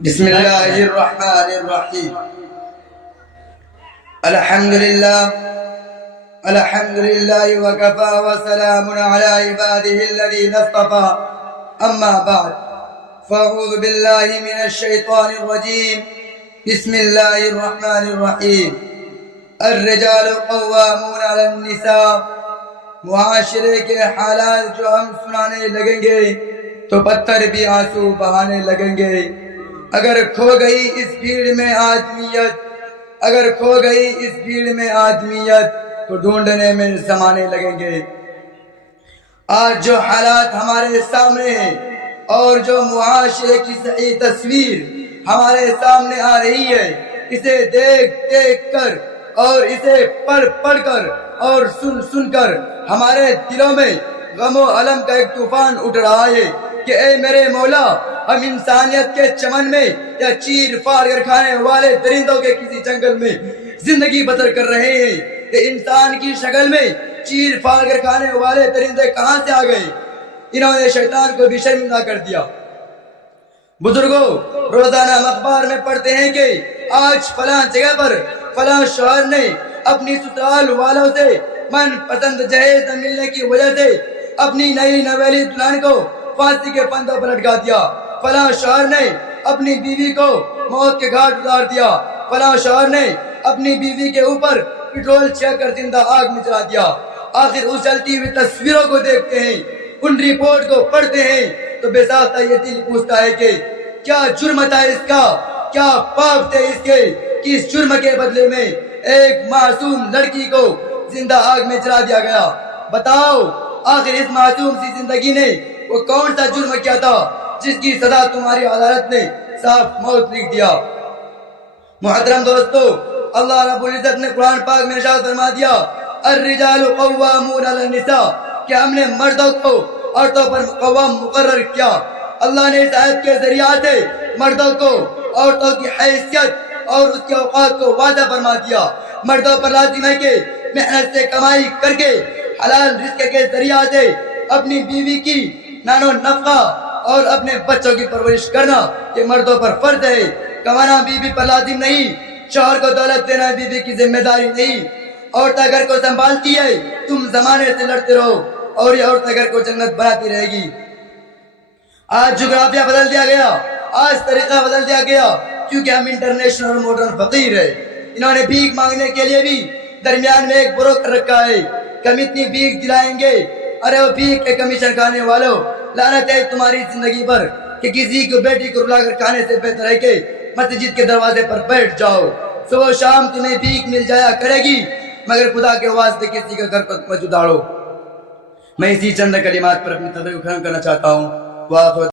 بسم الله الرحمن الرحيم. الحمد لله وكفى وسلام على عباده الذين اصطفى. أما بعد فأعوذ بالله من الشيطان الرجيم. بسم الله الرحمن الرحيم. الرجال قوامون على النساء. معاشرے کے حالات جو ہم سنانے لگیں گے تو پتھر بھی آنسو بہانے لگیں گے. اگر کھو گئی اس بھیڑ میں آدمیت تو ڈھونڈنے میں زمانے لگیں گے. آج جو حالات ہمارے سامنے ہیں اور جو معاشرے کی صحیح تصویر ہمارے سامنے آ رہی ہے، اسے دیکھ کر اور اسے پڑھ کر اور سن کر ہمارے دلوں میں غم و الم کا ایک طوفان اٹھ رہا ہے کہ اے میرے مولا، ہم انسانیت کے چمن میں یا چیر پھاڑ کر کھانے والے درندوں کے کسی جنگل میں زندگی بسر کر رہے ہیں کہ انسان کی شکل میں چیر پھاڑ کر کھانے والے درندے کہاں سے آ گئے؟ انہوں نے شیطان کو بھی شرمندہ کر دیا. بزرگوں، روزانہ ہم اخبار میں پڑھتے ہیں کہ آج فلاں جگہ پر فلاں شوہر نے اپنی سسرال والوں سے من پسند جہیز نہ ملنے کی وجہ سے اپنی نئی نویلی دلہن کو پھانسی کے پھندوں پر لٹکا دیا. فلاں شوہر نے اپنی بیوی کو موت کے گھاٹ اتار دیا. فلاں شوہر نے اپنی بیوی کے اوپر پٹرول چھڑک کر زندہ آگ میں جلا دیا. آخر اس جلتی ہوئی تصویروں کو دیکھتے ہیں، ان رپورٹ کو پڑھتے ہیں تو بے ساختہ یہ دل پوچھتا ہے کہ کیا جرم تھا اس کا، کیا پاپ تھے اس کے کہ اس جرم کے بدلے میں ایک معصوم لڑکی کو زندہ آگ میں جلا دیا گیا. بتاؤ آخر اس معصوم سی زندگی نے وہ کون سا جرم کیا تھا جس کی سزا تمہاری عدالت نے صاف موت لکھ دیا؟ محترم دوستو، اللہ رب العزت نے قرآن پاک میں ارشاد فرما دیا، الرجال قوامون علی النساء، کہ ہم نے مردوں کو عورتوں پر قوام مقرر کیا. اللہ نے اس آیت کے ذریعہ سے مردوں کو عورتوں کی حیثیت اور اس کے اوقات کو واضح فرما دیا. مردوں پر لازم ہے کہ محنت سے کمائی کر کے حلال رزق کے ذریعہ سے اپنی بیوی کی نان و نفقہ اور اپنے بچوں کی پرورش کرنا یہ مردوں پر فرض ہے. کمانا بیوی پر لازم نہیں، شوہر کو دولت دینا بیوی کی ذمہ داری نہیں. عورت گھر کو سنبھالتی ہے، تم زمانے سے لڑتے رہو اور یہ عورت گھر کو جنت بناتی رہے گی. آج جغرافیہ بدل دیا گیا، آج طریقہ بدل دیا گیا کیونکہ ہم انٹرنیشنل اور ماڈرن فقیر ہیں. انہوں نے بھیک مانگنے کے لیے بھی درمیان میں ایک بروکر رکھا ہے کہ ہم اتنی بھیک دلائیں گے. ارے وہ بھیک کے کمیشن کھانے والوں، لعنت ہے تمہاری زندگی پر کہ کسی کو بیٹی کو رلا کر کھانے سے بہتر ہے کہ مسجد کے دروازے پر بیٹھ جاؤ. صبح شام تمہیں بھیک مل جایا کرے گی مگر خدا کے واسطے کسی کا گھر پر مت اجاڑو. میں اسی چند کلمات پر اپنی تقریر کو ختم کرنا چاہتا ہوں.